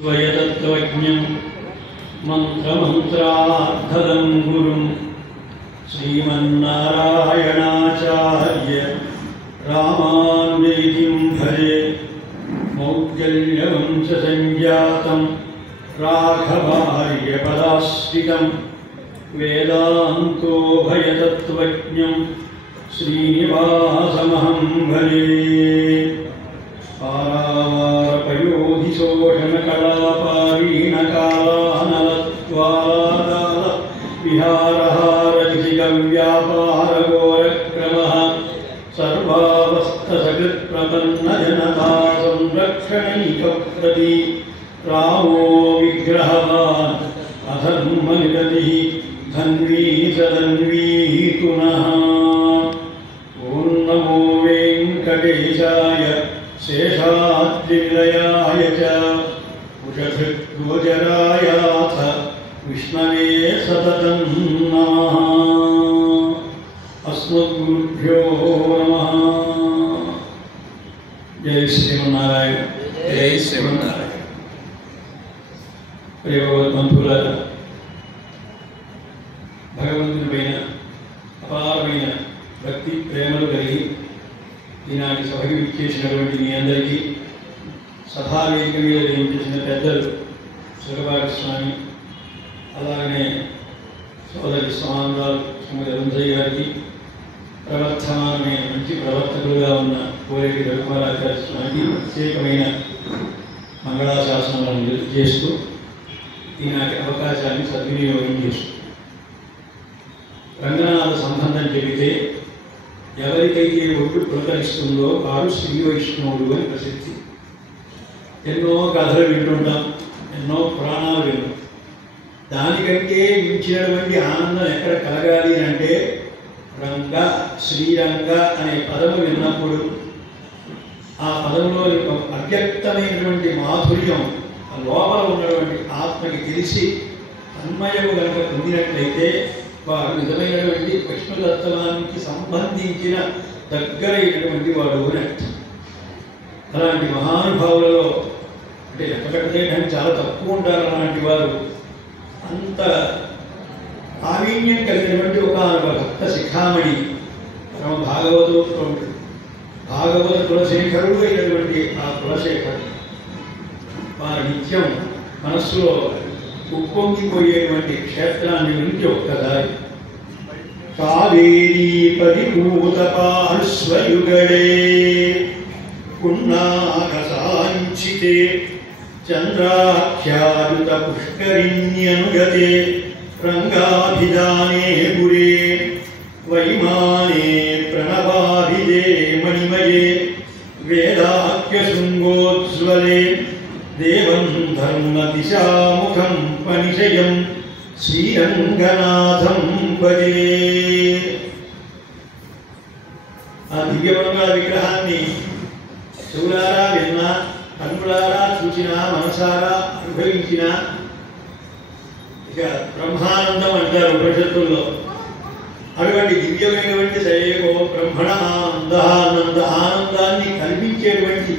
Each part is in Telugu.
स्वयतत्त्वज्ञं मंत्रमंत्रार्थदं गुरुं श्रीमन्नारायणाचार्य रामानुजं भजे। मौद्गल्यवंशसञ्जातं राघवार्यपदाश्रितं वेदान्तोभयतत्त्वज्ञं श्रीनिवासमहं भजे। पारावारपयोधिशोषणकलापारीणकालानलत्वालादाल विहारहारजिगव्यापारगोरक्रमः सर्वावस्थसकृत्प्रपन्नजनता संरक्षणैकप्रति रामो विग्रहवान् अधर्मनिरतिः धन्वी सदन्वी पुनः। ॐ नमो वेङ्कटेशाय शेषाद्रिनिलयाय च उषधृग्गोचरायाथ विष्णवे सततं नमः। अस्मद्गुरुभ्यो नमः। जय श्रीमन्नारायण। जय श्रीमन्नारायण। ప్రియభగవద్బంధువులారా, భగవంతునిపైన అపారమైన భక్తి ప్రేమలు కలిగి ఈనాటి సభకి విచ్చేసినటువంటి మీ అందరికీ, సభావేదిక మీద చేసిన పెద్దలు సురభాటి స్వామి, అలాగనే సోదరి స్వామిరాలు శ్రీమతి అరుణ్జయ్య గారికి, ప్రవర్తమానమైన మంచి ప్రవర్తకులుగా ఉన్న కోరేటి రఘుమారాచార్య స్వామికి ప్రత్యేకమైన మంగళాశాసనాలను చేస్తూ ఈనాటి అవకాశాన్ని సద్వినియోగం చేస్తూ, రంగనాథ సంబంధం చెబితే ఎవరికైతే ఒట్టు పులకరిస్తుందో వారు శ్రీ వైష్ణవుడు అని ప్రసిద్ధి. ఎన్నో కథలు వింటుంటాం, ఎన్నో పురాణాలు వింటాం. దానికంటే మించినటువంటి ఆనందం ఎక్కడ కలగాలి అంటే రంగ, శ్రీరంగ అనే పదము విన్నప్పుడు ఆ పదంలో అవ్యక్తమైనటువంటి మాధుర్యం ఆ లోపల ఉన్నటువంటి ఆత్మకి తెలిసి తన్మయము కనుక పొందినట్లయితే వాడు నిజమైనటువంటి విష్ణుతత్వానికి సంబంధించిన దగ్గరైనటువంటి వాడు అని అర్థం. అలాంటి మహానుభావులలో అంటే ఎక్కడికే కానీ చాలా తక్కువ ఉంటారు. అలాంటి వారు అంత ప్రావీణ్యం కలిగినటువంటి ఒక భక్త శిఖామణి పరమ భాగవత కులశేఖరుడు అయినటువంటి ఆ కులశేఖరుడు వారి నిత్యం మనస్సులో ఉప్పొంగిపోయేటువంటి క్షేత్రాన్ని గురించి ఒక్కసారి. కావేరీ పరిభూత పార్శ్వయుగళే పున్నాకసాంచితే చంద్రాఖ్యాయుత పుష్కరిణ్యనుగతే రంగాభిధానే గురే వైమానే ప్రణవాభిదే మణిమయే వేదాఖ్యశృంగోజ్వలే దేవం ధర్మదిశాముఖం పనిషయం శ్రీరంగనాథం భజే. ఆ దివ్యమంగళ విగ్రహాన్ని చెవులారా విన్నా, కన్నులారా చూసినా, మనసారా అనుభవించినా ఇక బ్రహ్మానందం అంటారు ఉపనిషత్తుల్లో. అటువంటి దివ్యమైనటువంటి సయేకో బ్రహ్మణ ఆనంద ఆనందాన్ని కల్పించేటువంటి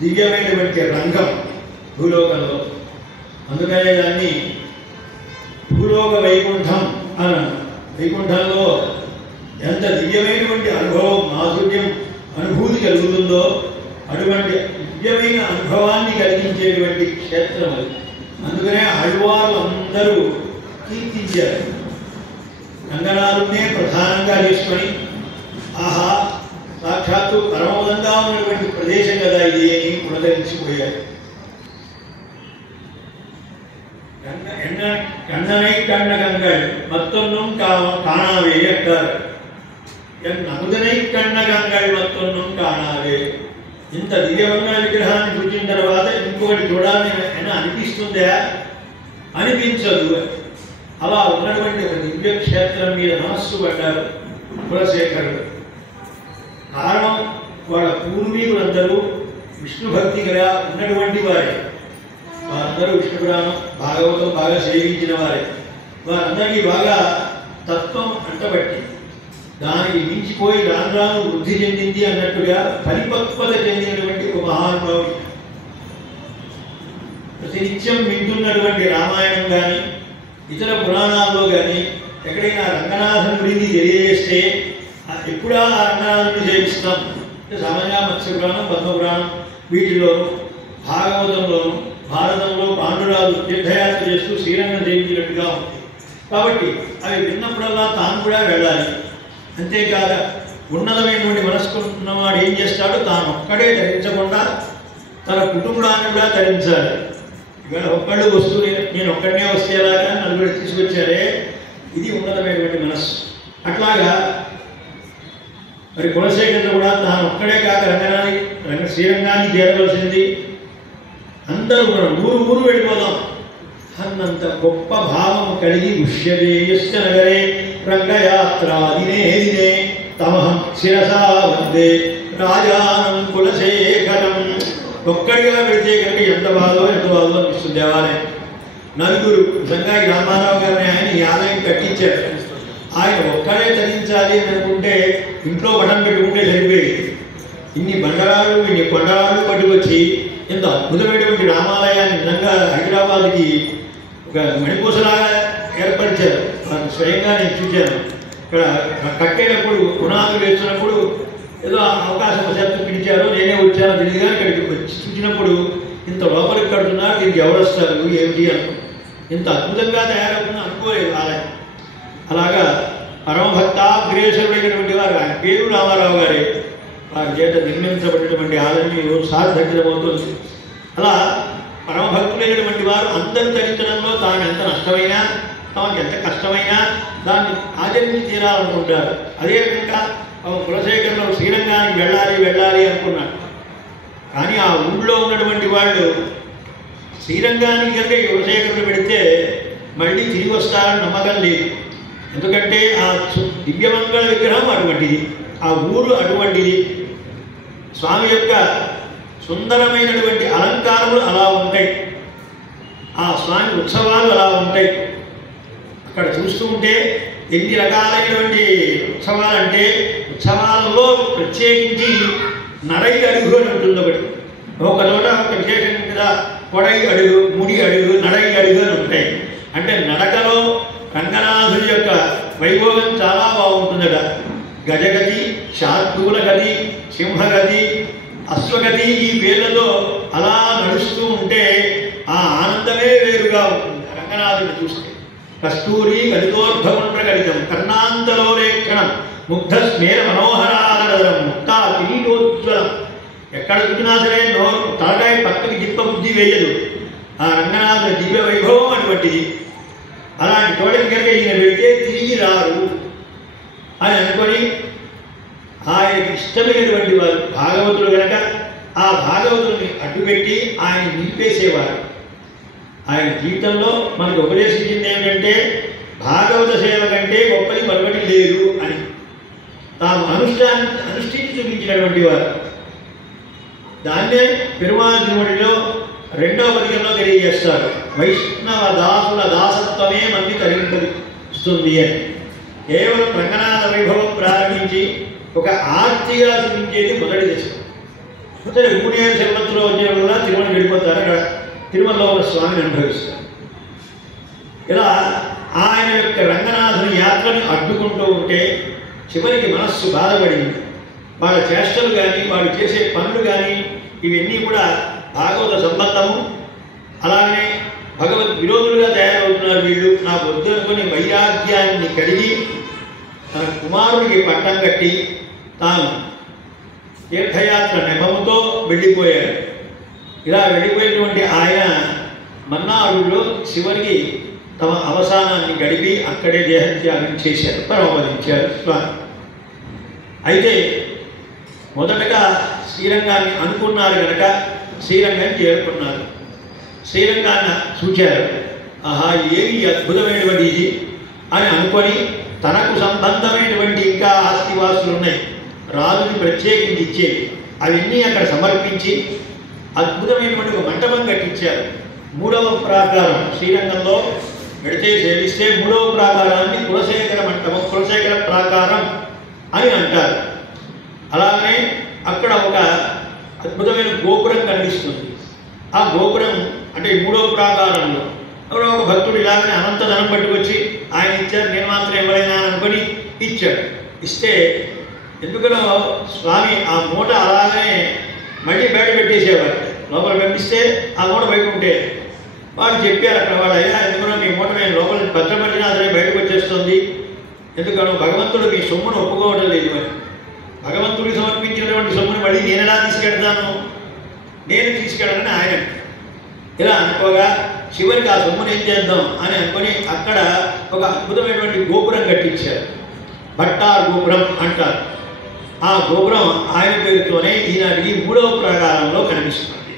దివ్యమైనటువంటి రంగం భూలోకంలో. అందుకనే దాన్ని భూలోక వైకుంఠం అన్నాను. వైకుంఠంలో ఎంత దివ్యమైనటువంటి అనుభవం, మాధుర్యం, అనుభూతి కలుగుతుందో అటువంటి దివ్యమైన అనుభవాన్ని కలిగించేటువంటి క్షేత్రం అది. అందుకనే ఆళ్వార్లు అందరూ కీర్తించారు. రంగనాథునే ప్రధానంగా చేసుకొని ఆహా సాక్షాత్తు పరమోదంగా ఉన్నటువంటి ప్రదేశం కదా ఇది అని పునరుద్ధరించిపోయారు. కన్ననై కన్న గంగళ్ మత్తొన్నుం కాణావే అంటారు. నముదనై కన్న గంగళ్ మత్తొన్నుం కాణావే. ఇంత దివ్యమంగళ విగ్రహాన్ని చూసిన తర్వాత ఇంకొకటి చూడాలని అనిపిస్తుందా? అనిపించదు. అలా ఉన్నటువంటి ఒక దివ్య క్షేత్రం మీద మనస్సు పడ్డారు కులశేఖరుడు. కారణం వాళ్ళ పూర్వీకులందరూ విష్ణు భక్తి గల ఉన్నటువంటి వారే. వారందరూ విష్ణు పురాణం, భాగవతం బాగా సేవించిన వారే. వారందరికీ బాగా తత్వం అంటబట్టి దానికి మించిపోయి రాను రాను వృద్ధి చెందింది అన్నట్టుగా పరిపక్వత చెందినటువంటి ఒక మహానుభావుడు. ప్రతినిత్యం వింటున్నటువంటి రామాయణం కానీ ఇతర పురాణాల్లో కానీ ఎక్కడైనా రంగనాథుని గురించి తెలియజేస్తే ఎప్పుడా ఆ రంగనాథుని సేవిస్తాం. సామాన్య మత్స్య పురాణం, పద్మపురాణం వీటిలోను భాగవతంలోను భారతంలో పాండురాజు తీర్థయాత్ర చేస్తూ శ్రీరంగం సేవించినట్టుగా ఉంది. కాబట్టి అవి విన్నప్పుడల్లా తాను కూడా వెళ్ళాలి. అంతేకాక ఉన్నతమైనటువంటి మనస్సు ఉన్నవాడు ఏం చేస్తాడు, తాను ఒక్కడే ధరించకుండా తన కుటుంబాన్ని కూడా ధరించాలి. ఇవాళ ఒక్కళ్ళు వస్తూ నేను ఒక్కడనే వస్తేలాగా నలుగురు తీసుకొచ్చారే, ఇది ఉన్నతమైనటువంటి మనస్సు. అట్లాగా మరి కులశేఖరుడు కూడా తాను ఒక్కడే కాక శ్రీరంగాన్ని చేరవలసింది. అందరూ కూడా ఊరు ఊరు వెళ్ళిపోదాం అన్నంత గొప్ప భావం కలిగి ఉష్యదేయస్య నగరే రంగయాత్రాదినే దినే తమహం శిరసా వందే రాజానం కులశేఖరం. ఒక్కడిగా వెళితే కనుక ఎంత బాధో అనిపిస్తుంది. దేవాలయం నలుగురు సంగాయి రామారావు గారిని ఆయన ఈ ఆలయం కట్టించారు. ఆయన ఒక్కడే ధరించాలి అని అనుకుంటే ఇంట్లో పటం పెట్టుకుంటే సరిపోయేది. ఇన్ని బండరాలు ఇన్ని కొండరాలు పట్టుకొచ్చి ఎంత అద్భుతమైనటువంటి రామాలయాన్ని నిజంగా హైదరాబాద్కి ఒక మణిపూసలాగా ఏర్పరిచారు. స్వయంగా నేను చూశాను. ఇక్కడ కట్టేటప్పుడు పునాదులు వేస్తున్నప్పుడు ఏదో అవకాశం వశాత్తు పిలిచారో నేనే వచ్చానో తెలియదు, కానీ ఇక్కడికి వచ్చి చూసినప్పుడు ఇంత లోపలికి కడుతున్నారు, దీనికి ఎవరు వస్తారు ఏమిటి అనుకో, ఇంత అద్భుతంగా తయారవుతుందో అనుకోలేదు ఆలయం. అలాగా పరమభక్తాగ్రేసరుడైనటువంటి వారు, ఆయన పేరు రామారావు గారే, వారి చేత నిర్మించబడినటువంటి ఆలయం ఈరోజు సార్థక్యమవుతుంది. అలా పరమభక్తులైనటువంటి వారు అందరి ధరించడంలో తాను ఎంత నష్టమైనా తమకు ఎంత కష్టమైనా దాన్ని ఆచరించి తీరాలనుకుంటారు. అదేవిధంగా కులశేఖరుడు శ్రీరంగానికి వెళ్ళాలి అనుకున్నాడు. కానీ ఆ ఊళ్ళో ఉన్నటువంటి వాళ్ళు శ్రీరంగానికి కనుక కులశేఖరుడు పెడితే మళ్ళీ తిరిగి వస్తారని నమ్మకం లేదు. ఎందుకంటే ఆ దివ్యమంగళ విగ్రహం అటువంటిది, ఆ ఊరు అటువంటిది, స్వామి యొక్క సుందరమైనటువంటి అలంకారములు అలా ఉంటాయి, ఆ స్వామి ఉత్సవాలు అలా ఉంటాయి. అక్కడ చూస్తూ ఉంటే ఎన్ని రకాలైనటువంటి ఉత్సవాలంటే, ఉత్సవాలలో ప్రత్యేకించి నడై అడుగు అని ఉంటుంది ఒకటి. ఒక చోట ఒక విశేషం కదా, పొడై అడుగు, ముడి అడుగు, నడై అడుగు అని ఉంటాయి. అంటే నడకలో రంగనాథుని యొక్క వైభోగం చాలా బాగుంటుందట. గజగతి, శార్దూల గతి, సింహగతి, అశ్వగతి ఈ పేర్లతో అలా నడుస్తూ ఉంటే ఆ ఆనందమే వేరుగా ఉంటుంది రంగనాథుని చూస్తే. కస్తూరి గలితోర్ధముండ్ర గలితం కర్ణాంతలోలేక్షణం ముగ్ధ స్మేర మనోహరాలరం ముక్తా కిరీటోజ్వలం. ఎక్కడ చూసినా సరే తలకాయ పక్కకి దిప్ప బుద్ధి వేయదు. ఆ రంగనాథుని దివ్య వైభవం అటువంటిది. అలాంటి చోటకి కనుక ఈయన వెళితే తిరిగి రారు అని అనుకొని ఆయనకి ఇష్టమైనటువంటి వారు భాగవతులు కనుక ఆ భాగవతుల్ని అడ్డుపెట్టి ఆయన నిలిపేసేవారు. ఆయన జీవితంలో మనకు ఉపదేశించింది ఏమిటంటే భాగవత సేవ కంటే గొప్పది మరొకటి లేదు అని తాము అనుష్ఠించి చూపించినటువంటి వారు. దాన్నే పెరుమాళ్ తిరుమడిలో 2వ పదికంలో తెలియజేస్తారు. వైష్ణవ దాసుల దాసత్వమే మంది తరింపస్తుంది అని. కేవలం రంగనాథ వైభవం ప్రారంభించి ఒక ఆర్తిగా చూపించేది మొదటి దశ. సరే 3 సంవత్సరంలో వచ్చిన వల్ల తిరుమల వెళ్ళిపోతారు, అక్కడ తిరుమలలో ఉన్న స్వామిని అనుభవిస్తారు. ఇలా ఆయన యొక్క రంగనాథుని యాత్రని అడ్డుకుంటూ ఉంటే చివరికి మనస్సు బాధపడింది. వాళ్ళ చేష్టలు కానీ వాళ్ళు చేసే పనులు కానీ ఇవన్నీ కూడా భాగవత సంబంధము, అలాగనే భగవద్ విరోధులుగా తయారవుతున్నారు వీళ్ళు. నాకు వద్దు అనుకుని వైరాగ్యాన్ని కలిగి తన కుమారుడికి పట్టం కట్టి తాను తీర్థయాత్ర నెపముతో వెళ్ళిపోయాడు. ఇలా వెళ్ళిపోయినటువంటి ఆయన మన్నాడులో చివరికి తమ అవసానాన్ని గడిపి అక్కడే దేహత్యాగం చేశారు, పరమపదించారు స్వామి. అయితే మొదటగా శ్రీరంగాన్ని అనుకున్నారు కనుక శ్రీరంగం చేరుకున్నారు. శ్రీరంగాన్ని చూచారు. ఆహా, ఏమి అద్భుతమైనటువంటి ఇది అని అనుకొని తనకు సంబంధమైనటువంటి ఇంకా ఆస్తివాసులు ఉన్నాయి, రాజుని ప్రత్యేకించి ఇచ్చేవి, అవన్నీ అక్కడ సమర్పించి అద్భుతమైనటువంటి ఒక మంటపం కట్టించారు. 3వ ప్రాకారం శ్రీరంగంలో పెడితే సేవిస్తే 3వ ప్రాకారాన్ని కులశేఖర మంటపం, కులశేఖర ప్రాకారం అని అంటారు. అలాగే అక్కడ ఒక అద్భుతమైన గోపురం కనిపిస్తుంది. ఆ గోపురం అంటే ఈ 3వ ప్రాకారంలో ఎవరో ఒక భక్తుడు ఇలాగనే అనంత ధనం పట్టుకొచ్చి ఆయన ఇచ్చారు, నేను మాత్రం ఎవరైనా అనుకొని ఇచ్చాడు. ఇస్తే ఎందుకనో స్వామి ఆ మూట అలాగనే మళ్ళీ బయట పెట్టేసేవాడు. లోపల పంపిస్తే ఆ మూట బయట ఉంటే వాడు చెప్పారు అక్కడ వాడు, అయ్యా ఎందుకనో మీ మూట నేను లోపల భద్రపరిచినా అదే బయటకు వచ్చేస్తుంది, ఎందుకనో భగవంతుడు మీ సొమ్మును ఒప్పుకోవడం లేదు అని. భగవంతుడికి సమర్పించినటువంటి సొమ్ముని మళ్ళీ నేను ఎలా తీసుకెడతాను, నేను తీసుకెళ్ళాలని ఆయన ఇలా అనుకోగా చివరికి ఆ సొమ్మును ఏం చేద్దాం అని అనుకొని అక్కడ ఒక అద్భుతమైనటువంటి గోపురం కట్టించారు. భట్టార్ గోపురం అంటారు. ఆ గోపురం ఆయన పేరుతోనే ఈనాటికి 3వ ప్రాకారంలో కనిపిస్తుంది.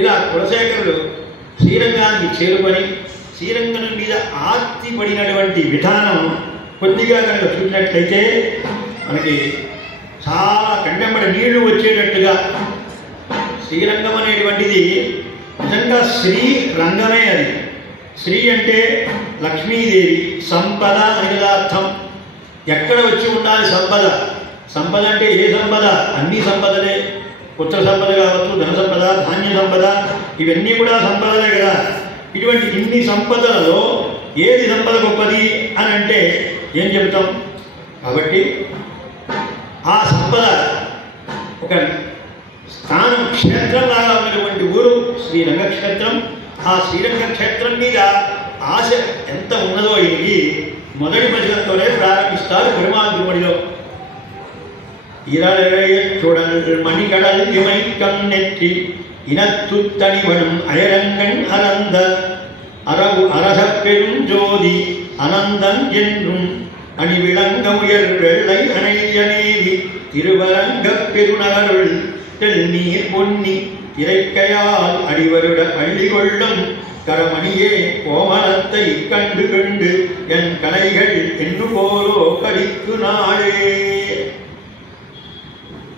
ఇలా కులశేఖరుడు శ్రీరంగాన్ని చేరుకొని శ్రీరంగం మీద ఆర్తి పడినటువంటి విధానం కొద్దిగా కనుక చూసినట్లయితే మనకి చాలా కండెంబడి నీళ్లు వచ్చేటట్టుగా శ్రీరంగం అనేటువంటిది నిజంగా శ్రీరంగమే. అది శ్రీ అంటే లక్ష్మీదేవి, సంపద అని కదా అర్థం. ఎక్కడ వచ్చి ఉండాలి సంపద? సంపద అంటే ఏ సంపద? అన్ని సంపదలే. పుత్ర సంపద కావచ్చు, ధన సంపద, ధాన్య సంపద, ఇవన్నీ కూడా సంపదలే కదా. ఇటువంటి ఇన్ని సంపదలలో ఏది సంపద గొప్పది అని అంటే ఏం చెబుతాం? కాబట్టి ఆ సంపద ఒక స్థానం, క్షేత్రంలాగా ఉన్నటువంటి ఊరు శ్రీరంగ క్షేత్రం. ఆ శ్రీరంగ క్షేత్రం మీద ఆశ ఎంత ఉన్నదో ఇది మొదటి భజనతోనే ప్రారంభిస్తారు పెరుమాళ్ తిరుమడిలో. చూడల్ మణిగడల్ ఇమైకం నెట్టి ఇనత్తుత్తనివడం అయరంగన్ అనంద அரவு அரச பெருஞ்சோதி அனந்தன் என்றும் அணிவிளங்க உயர் வெள்ளை அணையநேவி திருவரங்கப் பெருநகருள் தென்னீர் பொன்னி இறைக்கையால் அடிவருட பள்ளி கொள்ளும் கரமணியே கோமலத்தை கண்டு கண்டு என் கலைகள் என்று போலோ கலிக்கு நாளே.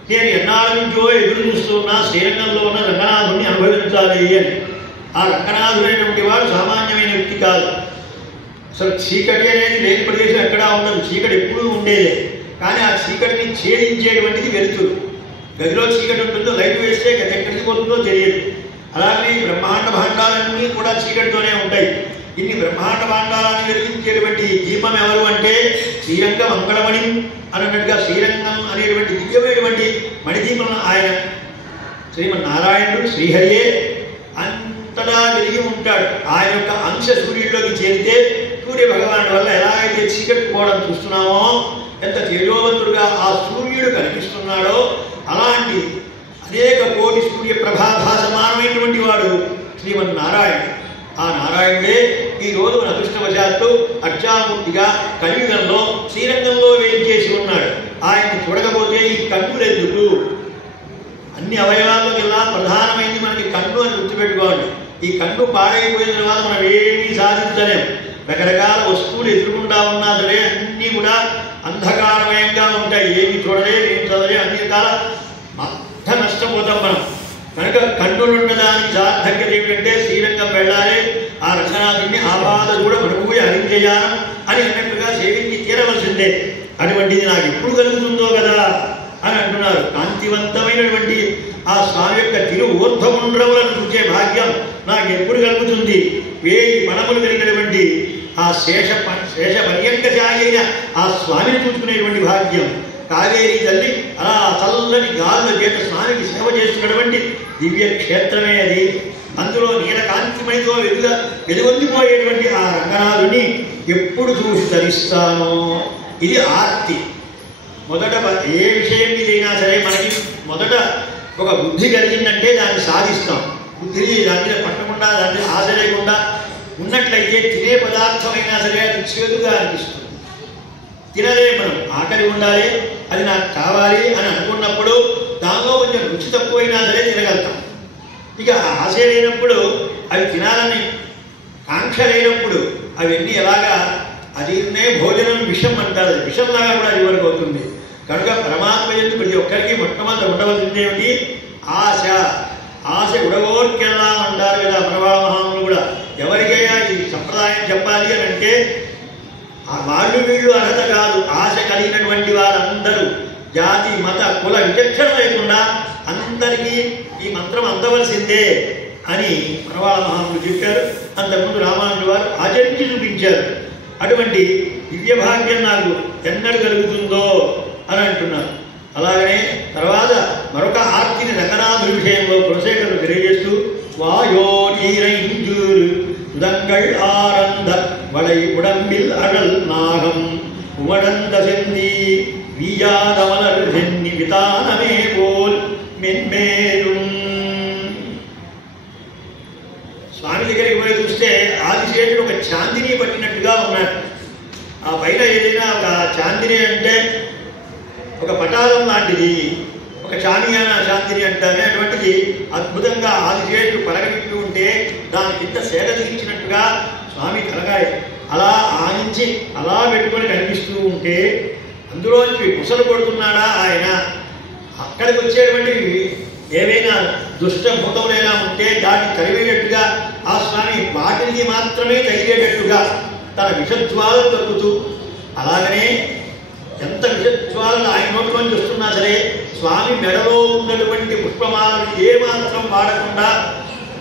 నేను ఎన్నాళ్ళ నుంచో ఎదురు చూస్తున్నా శ్రీరంగంలో ఉన్న రంగనాథుని అనుభవించాలి అని. ఆ రంగనాథుడైనటువంటి వాడు సామాన్యమైన వ్యక్తి కాదు. అసలు చీకటి అనేది లేని ప్రదేశం ఎక్కడా ఉండదు. చీకటి ఎప్పుడూ ఉండేదే. కానీ ఆ చీకటిని ఛేదించేటువంటిది వెలుతురు. గదిలో చీకటి ఉంటుందో లైట్ వేస్తే గది ఎక్కడికి పోతుందో తెలియదు. అలాగే బ్రహ్మాండ భాండాలన్నీ కూడా చీకటితోనే ఉంటాయి. ఇన్ని బ్రహ్మాండ భాండాలను వెలిగించేటువంటి దీపం ఎవరు అంటే శ్రీరంగ మంగళమణి అన్నట్టుగా శ్రీరంగం అనేటువంటి దివ్యమైనటువంటి మణిదీపం ఆయన శ్రీమన్నారాయణుడు శ్రీహరియే అంతటా వెలిగి ఉంటాడు. ఆయన యొక్క అంశ సూర్యుడిలోకి చేరితే సూర్య భగవానుడి వల్ల ఎలా అయితే చీకటి పోవడం చూస్తున్నామో, ఎంత తేజోవంతుడుగా ఆ సూర్యుడు కనిపిస్తున్నాడో అలాంటి అనేక కోటి సూర్య ప్రభాభాసమానమైనటువంటి వాడు శ్రీమన్నారాయణుడు. ఆ నారాయణుడే ఈరోజు అదృష్టవశాత్తు అక్షామూర్తిగా కలియుగంలో శ్రీరంగంలో వేయించేసి ఉన్నాడు. ఆయన్ని చూడకపోతే ఈ కన్నులు ఎందుకు? అన్ని అవయవాల్లోకెల్లా ప్రధానమైంది మనకి కన్ను అని గుర్తుపెట్టుకోండి. ఈ కన్ను పాడైపోయిన తర్వాత మనం ఏమీ సాధించలేము. రకరకాల వస్తువులు ఎదురుకుండా ఉన్నా సరే అన్నీ కూడా అంధకారమయంగా ఉంటాయి. ఏమి చూడలేము, ఏమి చదవలేము, అన్ని రకాల అంత నష్టపోతాం మనం. కనుక కన్నులున్న దానికి సార్థక్యత ఏమిటంటే శ్రీరంగం వెళ్ళాలి, ఆ రంగనాథుడిని ఆ బాధ కూడా మనకు హరించేయాలి అని అన్నట్టుగా సేవించి తీరవలసిందే. అటువంటిది నాకు ఎప్పుడు కలుగుతుందో కదా అని అంటున్నారు. కాంతివంతమైనటువంటి ఆ స్వామి యొక్క తిరు ఊర్ధ్వముండ్రములను చూసే భాగ్యం నాకు ఎప్పుడు కలుగుతుంది? వేయి మనములు కలిగినటువంటి ఆ శేష పర్యంకశాయి అయిన ఆ స్వామిని చూసుకునేటువంటి భాగ్యం. కావేరీ తల్లి అలా చల్లని గాలుల చేత స్వామికి సేవ చేస్తున్నటువంటి దివ్య క్షేత్రమే అది. అందులో నీలకాంతిమణితో వెలుగొందిపోయేటువంటి ఆ రంగనాథుని ఎప్పుడు చూసి తరిస్తానో. ఇది ఆర్తి. మొదట ఏ విషయం మీదైనా సరే మనకి మొదట ఒక బుద్ధి కలిగిందంటే దాన్ని సాధిస్తాం. బుద్ధి దాని మీద పట్టకుండా, దాని మీద ఆశ లేకుండా ఉన్నట్లయితే తినే పదార్థమైనా సరే అది చేదుగా అనిపిస్తుంది. తినలే మనం, ఆకలి ఉండాలి, అది నాకు కావాలి అని అనుకున్నప్పుడు దానిలో కొంచెం రుచి తక్కువైనా సరే తినగలుగుతాం. ఇక ఆశ లేనప్పుడు, అవి తినాలని కాంక్ష లేనప్పుడు అవన్నీ ఎలాగా అదినే భోజనం విషం అంటారు. విషంలాగా కూడా అది వరకు అవుతుంది. కనుక పరమాత్మ యందు ప్రతి ఒక్కరికి మొట్టమొదటి ఉండవలసింది ఏమిటి? ఆశ. ఆశ ఉడగోర్కెల్లా అంటారు కదా మనవాళ్ళ మహాములు కూడా. ఎవరికైనా ఈ సంప్రదాయం చెప్పాలి అని అంటే వాళ్ళు వీళ్ళు అర్హత కాదు. ఆశ కలిగినటువంటి వారందరూ జాతి మత కుల విచక్షణ లేకుండా అందరికీ ఈ మంత్రం అందవలసిందే. అని మనవాళ మహాములు చెప్పారు. అంతకుముందు రామానుజుల వారు ఆచరించి చూపించారు. అటువంటి దివ్య భాగ్యం నాకు ఎన్నడు కలుగుతుందో అని అంటున్నారు. అలాగనే తర్వాత మరొక ఆర్తిని రంగనాథుడి విషయంలో కులశేఖరులు తెలియజేస్తూ వాయో నీరైంజూరు ఉదంగళ్ ఆరంద వడై ఉడంబిల్ అడల్ నాగం ఉమడంద సెంది వీయాదమలర్ సెన్ని వితానమే పోల్ మెన్మేరు. స్వామి దగ్గరికి పోయి చూస్తే ఆదిశేషుడు ఒక చాందిని పట్టినట్టుగా ఉన్నాడు. ఆ పైన ఏదైనా ఒక చాందిని అంటే ఒక పటాలం లాంటిది, ఒక చామియానా చాందిని అంటామే, అటువంటిది అద్భుతంగా ఆదిశేషుడు పలకవిప్పి ఉంటే దాని కింద సేద తీర్చినట్టుగా స్వామి కలగాయ అలా ఆనించి అలా పెట్టుకొని కనిపిస్తూ ఉంటే అందులోంచి ముసలు కొడుతున్నాడా ఆయన. అక్కడికి వచ్చేటువంటి ఏవైనా దుష్ట భూతములైనా ఉంటే దాన్ని తరివేటట్టుగా ఆ స్వామి వాటికి మాత్రమే తగిలేటట్టుగా తన విషజ్వాలను దొరుకుతూ, అలాగనే ఎంత విషజ్వాలను ఆయన నోట్లోంచి వస్తున్నా సరే స్వామి మెడలో ఉన్నటువంటి పుష్పమాలను ఏమాత్రం వాడకుండా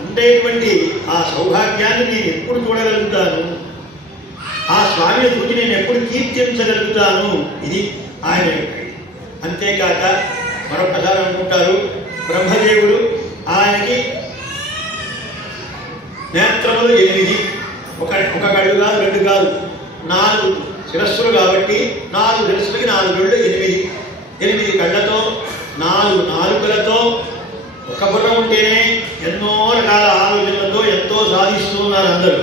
ఉండేటువంటి ఆ సౌభాగ్యాన్ని నేను ఎప్పుడు చూడగలుగుతాను, ఆ స్వామిని చూసి నేను ఎప్పుడు కీర్తించగలుగుతాను, ఇది ఆయన. అంతేకాక మరొకసారి అనుకుంటారు, బ్రహ్మదేవుడు ఆయనకి నేత్రములు 8, ఒక కళ్ళు కాదు 2 కాదు 4 శిరస్సులు కాబట్టి 4 శిరస్సులకి 4 కళ్ళు 8 కళ్ళతో 4 నాలుకలతో ఒక బుర్ర ఉంటేనే ఎన్నో రకాల ఆలోచనలతో ఎంతో సాధిస్తూ ఉన్నారు అందరూ.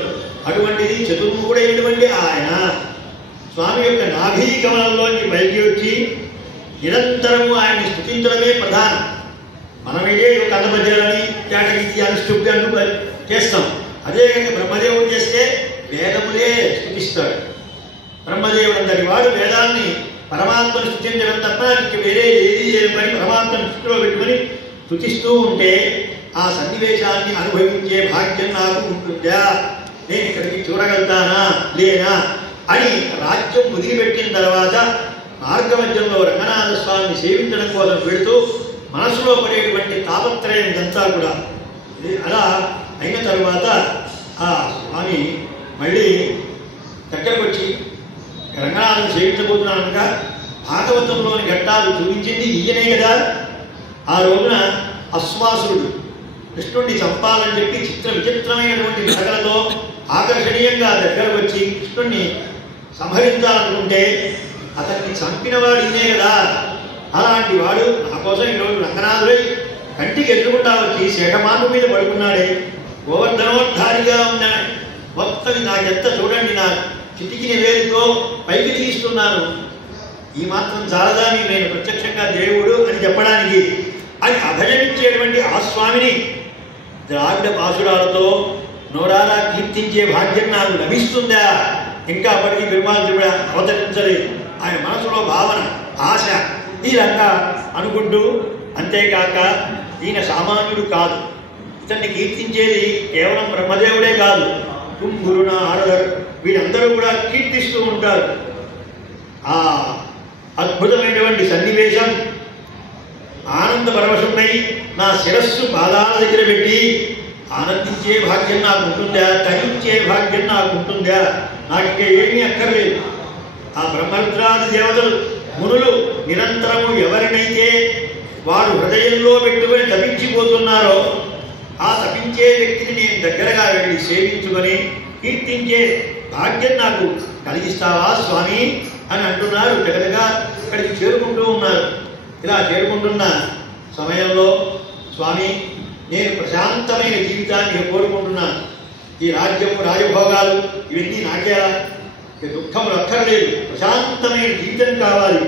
అటువంటిది చతుర్ముఖుడైనటువంటి ఆయన స్వామి యొక్క నాభీకమలంలోంచి బయటికి వచ్చి నిరంతరము ఆయన్ని స్తుతించడమే ప్రధానం. మనమేదే కథపద్యాలని చాటగీతి అనుష్ఠుప్తి అంటూ చేస్తాం. అదే కనుక బ్రహ్మదేవుడు చేస్తే వేదములే స్తుతిస్తాడు. బ్రహ్మదేవుడు అంతటి వాడు వేదాన్ని పరమాత్మను స్తుతించడం తప్ప వేరే ఏది చేయని పని పరమాత్మను దృష్టిలో పెట్టుకుని స్తుతిస్తూ ఉంటే ఆ సన్నివేశాన్ని అనుభవించే భాగ్యం నాకు ఉంటుందా, నేను ఇక్కడికి చూడగలుగుతానా లేనా అని రాజ్యం వదిలిపెట్టిన తర్వాత మార్గమధ్యంలో రంగనాథ స్వామిని సేవించడం కోసం పెడుతూ మనసులో పడేటువంటి తాపత్రయం ఇదంతా కూడా అలా అయిన తర్వాత ఆ స్వామి మళ్ళీ దగ్గరకు వచ్చి రంగనాథుని సేవించబోతున్నానక భాగవతంలోని ఘట్టాలు చూపించింది ఈయనే కదా. ఆ రోజున అశ్వాసురుడు కృష్ణుడిని చంపాలని చెప్పి విచిత్రమైనటువంటి నగలతో ఆకర్షణీయంగా దగ్గరకు వచ్చి కృష్ణుడిని సంహరించాలనుకుంటే అతన్ని చంపినవాడు ఈయనే కదా. అలాంటి వాడు నా కోసం ఈరోజు రంగనాథుడై కంటికి ఎదురుకుండా వచ్చి శేషమాను మీద పడుకున్నాడే, గోవర్ధనోద్ధారిగా ఉన్నాడు. మొత్తం నాకెంత చూడండి, నా చిటికిన వేలుతో పైకి తీస్తున్నాను, ఈ మాత్రం చాలదా నేను ప్రత్యక్షంగా దేవుడు అని చెప్పడానికి అని అభయమిచ్చేటువంటి ఆ స్వామిని ద్రావిడ పాసురాలతో నోరారా కీర్తించే భాగ్యం నాకు లభిస్తుందా? ఇంకా అప్పటికీ పెరుమాళుడు అవతరించలేదు. ఆయన మనసులో భావన ఆశ ఈ రంగా అనుకుంటూ, అంతేకాక ఈయన సామాన్యుడు కాదు, ఇతన్ని కీర్తించేది కేవలం బ్రహ్మదేవుడే కాదు, కుంభురు నారదరు వీరందరూ కూడా కీర్తిస్తూ ఉంటారు. ఆ అద్భుతమైనటువంటి సన్నివేశం ఆనంద పరవశున్నై నా శిరస్సు పాదాల దగ్గర పెట్టి ఆనందించే భాగ్యం నాకు ఉంటుందా, తరించే భాగ్యం నాకు ఉంటుందా, నాకు ఇంకా ఏమీ అక్కర్లేదు. ఆ బ్రహ్మరుద్రాది దేవతలు మునులు నిరంతరము ఎవరినైతే వారు హృదయంలో పెట్టుకొని తపించిపోతున్నారో ఆ తపించే వ్యక్తిని నేను దగ్గరగా వెళ్ళి సేవించుకొని కీర్తించే భాగ్యం నాకు కలిగిస్తావా స్వామి అని అంటున్నారు. జగదగా ఇక్కడికి చేరుకుంటూ ఉన్నారు. ఇలా చేరుకుంటున్న సమయంలో స్వామి నేను ప్రశాంతమైన జీవితాన్ని కోరుకుంటున్నాను. ఈ రాజ్యము రాజభోగాలు ఇవన్నీ నాకేలా, దుఃఖములు అక్కర్లేదు, ప్రశాంతమైన జీవితం కావాలి.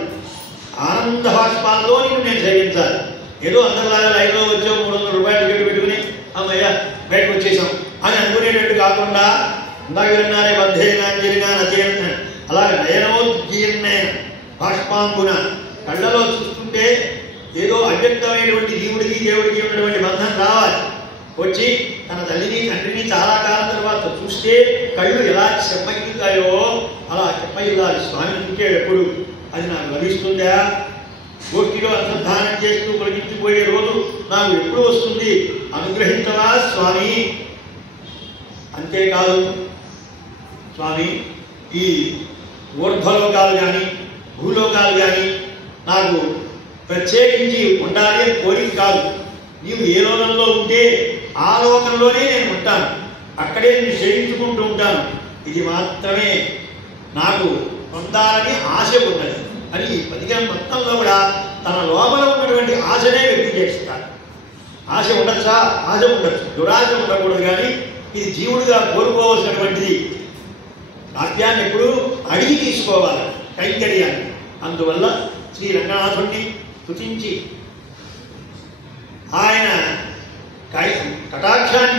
ఆనంద భాష్పాల్లో నేను సేవించాలి. ఏదో అందరిలాగా లైన్లో వచ్చాం 300 రూపాయలు టికెట్ పెట్టుకుని అమ్మయ్య బయటకు వచ్చేసాం అని అనుకునేటట్టు కాకుండా ఇందాక విన్నారే బద్ధేనాంజలిగా నచేన అలాగే నయనోజ్జీర్ణైన బాష్పాంగున కళ్ళలో చూస్తుంటే ఏదో అవ్యక్తమైనటువంటి జీవుడికి దేవుడికి ఉన్నటువంటి బంధం రావాలి. వచ్చి తన తల్లిని తండ్రిని చాలా కాలం తర్వాత చూస్తే కళ్ళు ఎలా చెప్పగిలుతాయో అలా చెప్పగిలాలి. స్వామిని చూసేటప్పుడు అది నాకు లభిస్తుందా? గోష్ఠిలో అనుసంధానం చేస్తూ పొలిగించిపోయే రోజు నాకు ఎప్పుడు వస్తుంది అనుగ్రహించవా స్వామి. అంతేకాదు స్వామి, ఈ ఊర్ధ్వలోకాలు కానీ భూలోకాలు కానీ నాకు ప్రత్యేకించి ఉండాలి అని కోరిక కాదు. నీవు ఏ లోకంలో ఉంటే ఆ లోకంలోనే నేను ఉంటాను, అక్కడే నేను సేవించుకుంటూ ఉంటాను. ఇది మాత్రమే నాకు పొందాలని ఆశ ఉన్నది అని ఈ పదికం మొత్తంలో కూడా తన లోపల ఉన్నటువంటి ఆశనే వ్యక్తి చేస్తాడు. ఆశ ఉండొచ్చా? ఆశ ఉండొచ్చు, దురాశ ఉండకూడదు. కానీ ఇది జీవుడిగా కోరుకోవాల్సినటువంటిది. నాట్యాన్ని ఎప్పుడు అడిగి తీసుకోవాలి, కైంకర్యాన్ని. అందువల్ల శ్రీ రంగనాథుణ్ణి స్తుతించి ఆయన కటాక్షాన్ని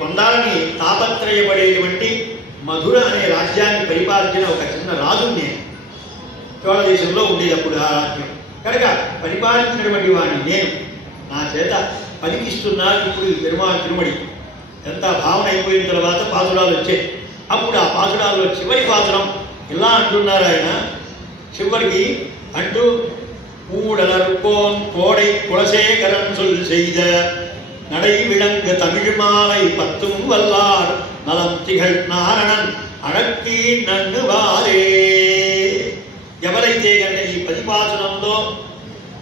పొందాలని తాపత్రయపడేటువంటి మధుర అనే రాజ్యాన్ని పరిపాలించిన ఒక చిన్న రాజుని చోళ దేశంలో ఉండేటప్పుడు ఆ రాజ్యం కనుక పరిపాలించినటువంటి వాడిని నేను నా చేత పలికిస్తున్నాను. ఇప్పుడు తిరుమడి ఎంత భావన అయిపోయిన తర్వాత పాసురాలు వచ్చాయి. అప్పుడు ఆ పాసురాల్లో చివరి పాసురం ఇలా అంటున్నారు ఆయన. చివరికి అంటూ ஊடலர்கோன் கோடை குலசேகரன் சொல் செய்த நடை விளங்க தமிழ் மாலை பத்தும் வல்லார் நலம் திகழ் நாரணன் అడక్కి నన్ను వారే. ఎవరైతే కనుక ఈ పదిపాసనంలో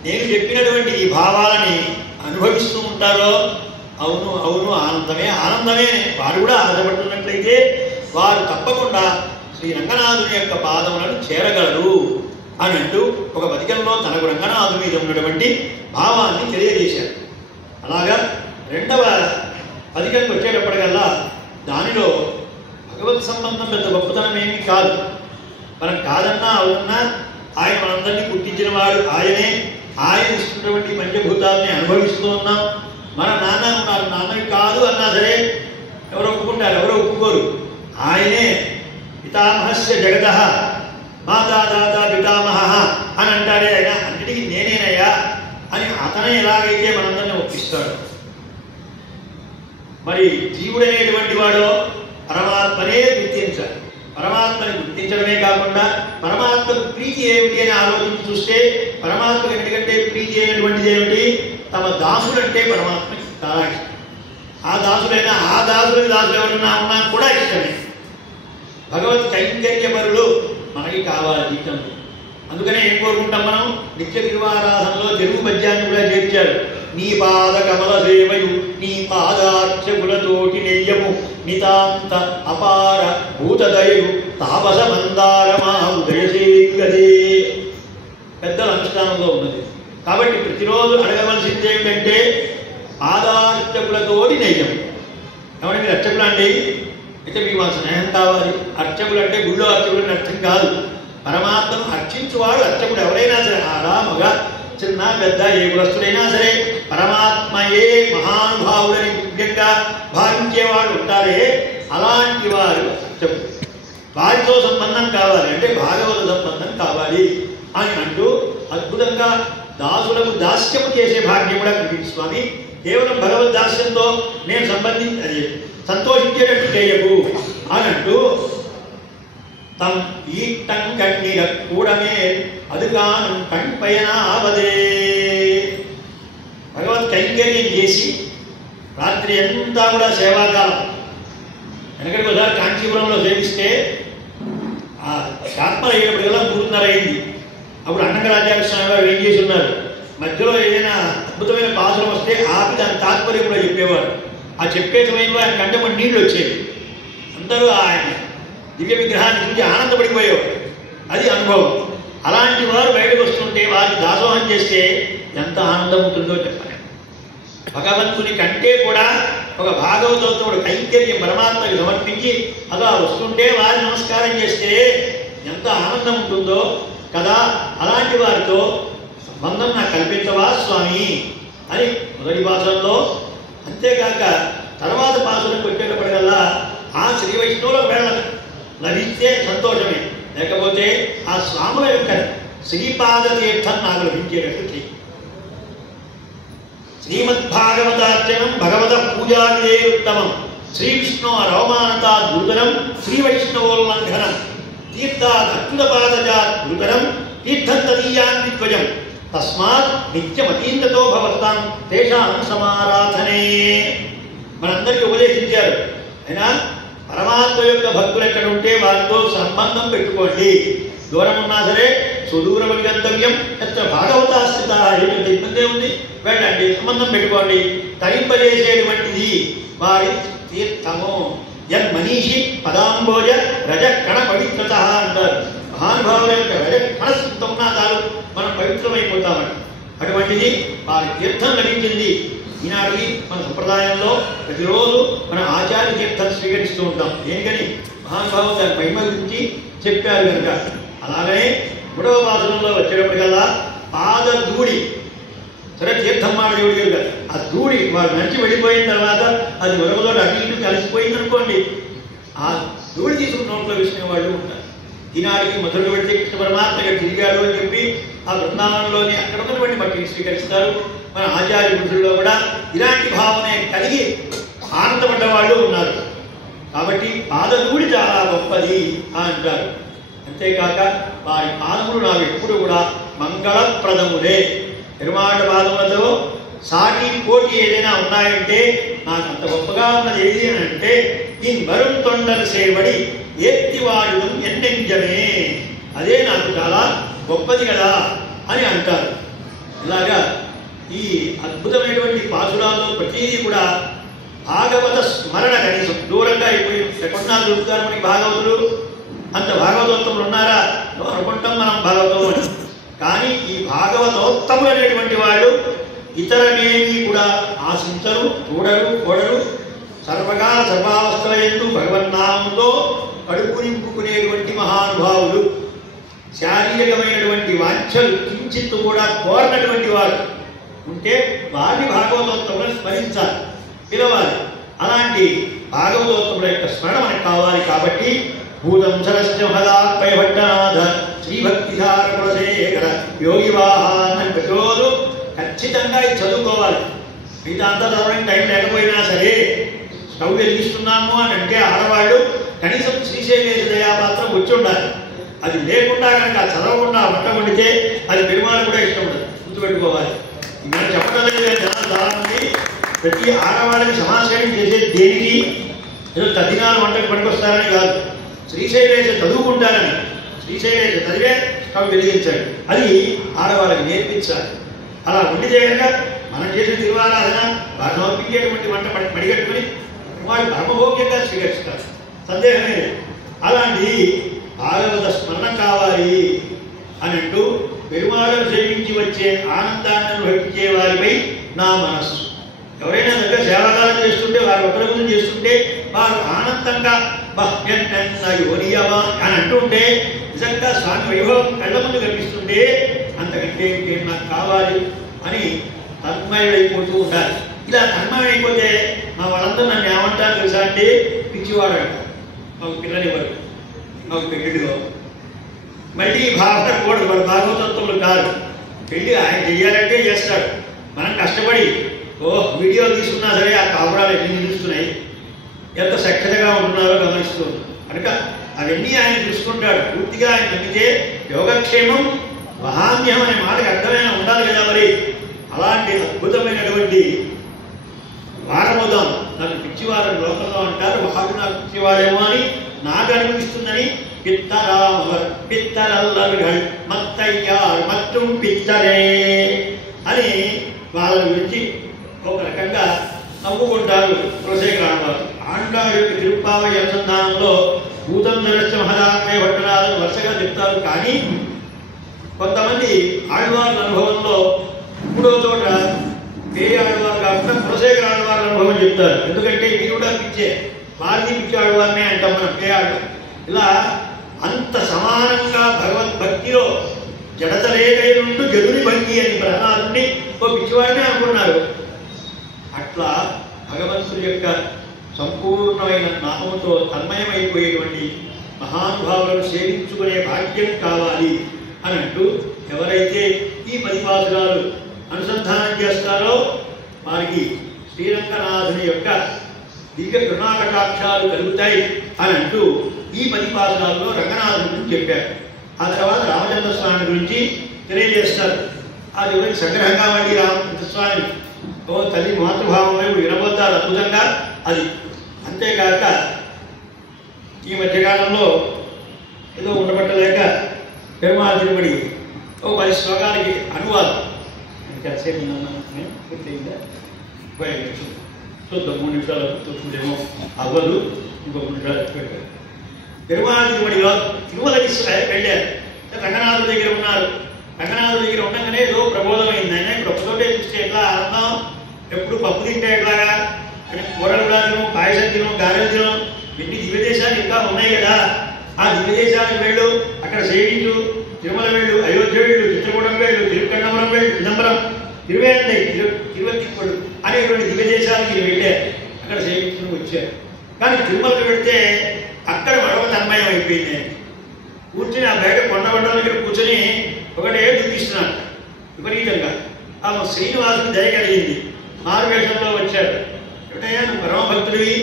నేను చెప్పినటువంటి ఈ భావాలని అనుభవిస్తూ ఉంటారో అవును అవును ఆనందమే ఆనందమే వారు కూడా ఆనందపడుతున్నట్లయితే వారు తప్పకుండా శ్రీ రంగనాథుని యొక్క పాదములను చేరగలరు అని అంటూ ఒక పదికంలో తనకు రంగనాథుని మీద ఉన్నటువంటి భావాన్ని తెలియజేశారు. అలాగా రెండవ పదికంకి వచ్చేటప్పటికల్లా దానిలో భగవత్ సంబంధం పెద్ద గొప్పతనం ఏమీ కాదు. మనం కాదన్నా అవునన్నా ఆయన మనందరినీ పుట్టించిన వాడు ఆయనే. ఆయన ఇస్తున్నటువంటి పంచభూతాలని అనుభవిస్తూ ఉన్నాం. మన నాన్న ఉన్నారు, నాన్నవి కాదు అన్నా సరే ఎవరు ఒప్పుకుంటారు, ఎవరో ఒప్పుకోరు. ఆయనే పితామహస్య జగత మాతా దాత పితామహ అని అంటారే ఆయన. అన్నిటికీ నేనేనయ్యా అని అతనే ఎలాగైతే మనందరినీ ఒప్పిస్తాడు. మరి జీవుడనేటువంటి వాడు పరమాత్మనే గుర్తించాలి. పరమాత్మని గుర్తించడమే కాకుండా పరమాత్మకు ప్రీతి ఏమిటి అని ఆలోచించి చూస్తే పరమాత్మకు ఎందుకంటే ప్రీతి అయినటువంటిది ఏమిటి? తమ దాసుడంటే పరమాత్మకి చాలా ఇష్టం. ఆ దాసుడైనా ఆ దాసుడికి దాసులు ఎవరన్నా ఉన్నా కూడా ఇష్టమే. భగవత్ కైంకర్యపరులు మనకి కావాలి జీవితంలో. అందుకనే ఏం కోరుకుంటాం మనం? నిత్య తిరువారాధనలో తెలుగు పద్యాన్ని కూడా చేర్చారు. నీ పాద కమల సేవయు నీ పాదార్చకులతోటి నెయ్యము నితాంత అపార భూతదయు తాపస మందారమా ఉదయసేగదే. పెద్దల అనుష్ఠానంలో ఉన్నది. కాబట్టి ప్రతిరోజు అడగవలసింది ఏమిటంటే పాదార్చకులతోటి నెయ్యం. ఏమంటే మీరు అర్చకులు అండి అయితే మీకు మా స్నేహం కావాలి. అర్చకులు అంటే గుళ్ళో అర్చకులు అని అర్థం కాదు. పరమాత్మను అర్చించువాడు అర్చకుడు. ఎవరైనా సరే ఆడా మగ చిన్న పెద్ద ఏ కులస్తుడైనా సరే పరమాత్మయే మహానుభావుడని ముఖ్యంగా భావించేవాడు ఉంటారే, అలాంటి వారు అర్చకుడు. వారితో సంబంధం కావాలి అంటే భాగవత సంబంధం కావాలి అని అంటూ అద్భుతంగా దాసులకు దాస్యము చేసే భాగ్యం కూడా కలిగింది స్వామి. కేవలం భగవద్ దాస్యంతో నేను సంతోషించేటట్టు చేయకు అని అంటూ தம் ஈட்டங்கண்ணிட கூடமே அதுகானும் కణ్పయనావదే. భగవత్ కైంకర్యం చేసి రాత్రి అంతా కూడా సేవాకాలం. వెనకడికి ఒకసారి కాంచీపురంలో సేవిస్తే ఆ శాత్మలు అయ్యేప్పటికల్లా 3:30 అయింది. అప్పుడు అన్నగరాచార్య స్వామి గారు ఏం చేసి ఉన్నారు, మధ్యలో ఏదైనా అద్భుతమైన పాసురం వస్తే ఆపి దాని తాత్పర్యం కూడా చెప్పేవారు. ఆ చెప్పే సమయంలో ఆయన కంటపడి నీళ్లు వచ్చేవి. అందరూ ఆయన దివ్య విగ్రహాన్ని చూసి ఆనందపడిపోయేవారు. అది అనుభవం. అలాంటి వారు బయటకు వస్తుంటే వారికి దాసోహం చేస్తే ఎంత ఆనందం ఉంటుందో చెప్పాలి. భగవంతుని కంటే కూడా ఒక భాగవతోడు కైంకర్యం పరమాత్మకి సమర్పించి అలా వస్తుంటే వారి నమస్కారం చేస్తే ఎంత ఆనందం ఉంటుందో కదా. అలాంటి వారితో సంబంధం నాకు కల్పించవా స్వామి అని మొదటి పాసంలో. అంతేకాక తర్వాత పాసనకు వచ్చేటప్పటికల్లా ఆ శ్రీ వైష్ణవుల వేళ లభిస్తే సంతోషమే, లేకపోతే ఆ స్వాముల యొక్క శ్రీపాద తీర్థం నాకు లభించేటట్టు చెయ్యి. శ్రీమద్భాగవతార్చనం భగవత పూజాదే ఉత్తమం శ్రీ విష్ణు రవమానతా దుర్గరం శ్రీ వైష్ణవోల్లంఘనం తీర్థాద్ అచ్యుతపాదజాత్ దుర్గరం తీర్థం తదీయాన్విధ్వజం తస్మాత్ నిత్యమతీంతతో భవతాం తేషాం సమారాధనే మనందరికీ ఉపదేశించారు. అయినా పరమాత్మ యొక్క భక్తులు ఎక్కడ ఉంటే వారితో సంబంధం పెట్టుకోండి. దూరం ఉన్నా సరే సుదూరమని గంతవ్యం ఎత్ర భాగవతాస్థిత ఏమిటి ఇబ్బంది ఉంది, వెళ్ళండి, సంబంధం పెట్టుకోండి. తరింపజేసేటువంటిది వారి తీర్థము. యన్మనీషి పదాంబోజ రజ కణ పవిత్రత అంటారు. మహానుభావుల యొక్క రజ కణ శుద్ధం ఉన్నా చాలు మనం పవిత్రమైపోతామని. అటువంటిది వారి తీర్థం లభించింది. ఈనాటికి మన సంప్రదాయంలో ప్రతిరోజు మన ఆచార్య తీర్థం స్వీకరిస్తూ ఉంటాం. దేనికని మహానుభావులు దాని మహిమ గురించి చెప్పారు కనుక. అలాగనే 3వ పాదంలో వచ్చేటప్పటికల్లా పాదధూళి సరే తీర్థం మాట దేవుడి కనుక ఆ ధూళి వాడు మంచి వెళ్ళిపోయిన తర్వాత అది మరొకతో అటు ఇటు కలిసిపోయింది అనుకోండి, ఆ ధూళి తీసుకుని నోట్లో వేసుకునే వాళ్ళు ఉంటారు. ఈనాటికి మధురకు పెడితే కృష్ణ పరమాత్మ ఇక్కడ తిరిగాడు అని చెప్పి ఆ బృందావనంలోని అక్కడ ఉన్నటువంటి మట్టిని స్వీకరిస్తారు. మన ఆచార్య పురుషుల్లో కూడా ఇలాంటి భావన కలిగి ఆనందపడ్డ వాళ్ళు ఉన్నారు. కాబట్టి పాదధూళి చాలా గొప్పది అంటారు. అంతేకాక వారి పాదములు నాకు ఎప్పుడు కూడా మంగళప్రదములే. పెరుమాళ్ళ పాదములతో సాటి పోటీ ఏదైనా ఉన్నాయంటే నాకు అంత గొప్పగా ఉన్నది ఏది అని అంటే వరుం తొండలు సేవడి ఏత్తివాడు ఎన్నెంజమే, అదే నాకు చాలా గొప్పది కదా అని అంటారు. ఇలాగా ఈ అద్భుతమైనటువంటి పాసురాల్లో ప్రతిదీ కూడా భాగవత స్మరణ కనీసం దూరంగా అయిపోయి ఎక్కడున్నా దొరుకుతారు మనకి భాగవతులు. అంత భాగవతోత్తములు ఉన్నారా అనుకుంటాం మనం భాగవతం అని. కానీ ఈ భాగవతోత్తములు అనేటువంటి వాళ్ళు ఇతరమేమీ కూడా ఆశించరు, చూడరు, కోడరు. సర్వగా సర్వావస్థల యందు భగవన్నామంతో కడుపు నింపుకునేటువంటి మహానుభావులు. శారీరకమైనటువంటి వాంఛలు కించిత్తు కూడా కోరనటువంటి వారు ఉంటే వారిని భాగవతోత్తములను స్మరించాలి, పిలవాలి. అలాంటి భాగవతోత్తముల యొక్క స్మరణ మనకు కావాలి. కాబట్టి భూతం సరస్య మహదాత్మయ భట్టనాథ శ్రీభక్తిధార కులశేఖర యోగి వాహన్ ప్రతిరోజు ఖచ్చితంగా ఇది చదువుకోవాలి. మిగతా అంతా చదవడానికి టైం లేకపోయినా సరే స్టవ్ వెలిగిస్తున్నాము అని అంటే ఆడవాళ్ళు కనీసం శ్రీశైలేశ దయాపాత్రం వచ్చి ఉండాలి. అది లేకుండా కనుక చదవకుండా వంట వండితే అది పెరుమాళ కూడా ఇష్టం ఉండదు. గుర్తుపెట్టుకోవాలి. మనం చెప్పడం లేదు జనాలు చాలా మంది ప్రతి ఆడవాళ్ళకి సమాచారం చేసే దేనికి ఏదో తదినాలు వంటకు పనికొస్తారని కాదు, శ్రీశైలేశ చదువుకుంటారని. శ్రీశైలేశ చదివే స్టవ్ వెలిగించాడు, అది ఆడవాళ్ళకి నేర్పించాలి. అలా వండితే కనుక మనం చేసిన తిరువారాధన వారు సమర్పించేటువంటి వంట పడిగట్టుకుని వారు ధర్మభోగ్యంగా స్వీకరిస్తారు, సందేహమే లేదు. అలాంటి భాగవత స్మరణ కావాలి అని అంటూ పెరుమాళను సేవించి వచ్చే ఆనందాన్ని అనుభవించే వారిపై నా మనస్సు. ఎవరైనా దగ్గర సేవాకాలం చేస్తుంటే వారు ఒకరి గురించి చేస్తుంటే వారు ఆనందంగా యోనియవా అని అంటుంటే నిజంగా స్వామి వైభవం కళ్ళ ముందు కనిపిస్తుంటే అంతకంటే ఇంకేం నాకు కావాలి అని తన్మయుడైపోతూ ఉండాలి. ఇలా తన్మయుడైపోతే మా వాళ్ళందరూ నన్ను ఏమంటారు తెలుసా అంటే పిచ్చివాడు అంటారు. మాకు పిల్లనివ్వరు, మాకు పెళ్ళిడిలో మళ్ళీ భావన కూడా వాడు భాగవతత్వములు కాదు. పెళ్ళి ఆయన చెయ్యాలంటే చేస్తాడు. మనం కష్టపడి వీడియో తీసుకున్నా సరే ఆ కాపురాలు ఎన్ని నిలుస్తున్నాయి, ఎంత సఖ్యతగా ఉంటున్నారో గమనిస్తూ కనుక అవన్నీ ఆయన చూసుకుంటాడు. పూర్తిగా ఆయన నమ్మితే యోగక్షేమం మహామ్యం అనే మాటకి అర్థమైన ఉండాలి కదా. మరి అలాంటి అద్భుతమైనటువంటి వారముదాం. నన్ను పిచ్చివారని లోకంలో అంటారు, వాడు నాకు పిచ్చివాడేమో అని నాకు అనిపిస్తుందని పిత్తరల్లరుగల్ మత్తయ్యారు మత్తుం పిత్తరే అని వాళ్ళ గురించి ఒక రకంగా నవ్వుకుంటారు కులశేఖరాళ్వారు. ఆండాడు యొక్క తిరుప్పావై అనుసంధానంలో భూతం సరస్య మహదాత్మయ భట్టనాథను వరుసగా చెప్తారు. కానీ కొంతమంది ఆళ్వార్ల అనుభవంలో మూడో చోట ఏ ఆళ్వారు కాకుండా కులశేఖరాళ్వార్ల అనుభవం చెప్తారు. ఎందుకంటే ఇది కూడా పిచ్చే, వారిని పిచ్చి ఆళ్వారినే అంటాం మనం ఏ ఆళ్వారు. ఇలా అంత సమానంగా భగవద్భక్తిలో జడతలేకై నుండి జడుని భంగి అని ప్రహ్లాదుని ఓ పిచ్చివాడిని అనుకున్నారు. అట్లా భగవంతుడి యొక్క సంపూర్ణమైన నామంతో తన్మయమైపోయేటువంటి మహానుభావులను సేవించుకునే భాగ్యం కావాలి అని అంటూ ఎవరైతే ఈ 10 పాసురాలు అనుసంధానం చేస్తారో వారికి శ్రీరంగనాథుని యొక్క దివ్య కరుణాకటాక్షాలు కలుగుతాయి అని అంటూ ఈ 10 పాసురాల్లో రంగనాథుని గురించి చెప్పారు. ఆ తర్వాత రామచంద్ర స్వామి గురించి తెలియజేస్తారు. అది ఎవరికి సంగ్రహంగా వాడి రామకృష్ణస్వామి ఓ తల్లి మాతృభావం వైపు వినబోతారు అద్భుతంగా. అది అంతేకాక ఈ మధ్యకాలంలో ఏదో ఉండబట్టలేక పెరుమాళ్ తిరుపడి ఓ 10 శ్లోకాలకి అనువాదం ఎంతసేపు పూర్తయిందా? చూద్దాం 3 నిమిషాలు చూసుకుంటేమో అవ్వదు, ఇంకో 3 నిమిషాలు పెట్టారు. పెరుమాళ్ తిరుపడిలో తిరుమలకి వెళ్ళారు. రంగనాథుడి దగ్గర ఉన్నారు. రంగనాథుడి దగ్గర ఉండగానే ఏదో ప్రబోధమైంది. ఆయన ఇప్పుడు ఒక్కతోటే చూస్తే ఎట్లా ఆనందం, ఎప్పుడు పప్పు తింటే ఎట్లాగా, కూరలు కూడా తినం, పాయసం తినం, గారెలు తినం, ఎన్ని దివ్యదేశాలు ఇంకా ఉన్నాయి కదా. ఆ దివ్యదేశానికి వెళ్ళు, అక్కడ సేవించు, తిరుమల వెళ్ళు, అయోధ్య వెళ్ళు, చిత్రకూటం వెళ్ళు, తిరుకన్నవరం వెళ్ళు, చిదంబరం, తిరువేంద్రై, తిరువత్తిప్పుడు అనేటువంటి దివ్యదేశానికి వెళ్ళారు. అక్కడ సేవించుకుని వచ్చారు. కానీ తిరుమలకు వెళితే అక్కడ మరొక తన్మయం అయిపోయింది. కూర్చుని ఆ బయట కొండ దగ్గర కూర్చొని ఒకటే దుఃఖిస్తున్నాడు విపరీతంగా. ఆ శ్రీనివాసుని దయ కలిగింది. మారువేషంలో వచ్చాడు. ఏమిటయ్యా నువ్వు పరమభక్తుడివి,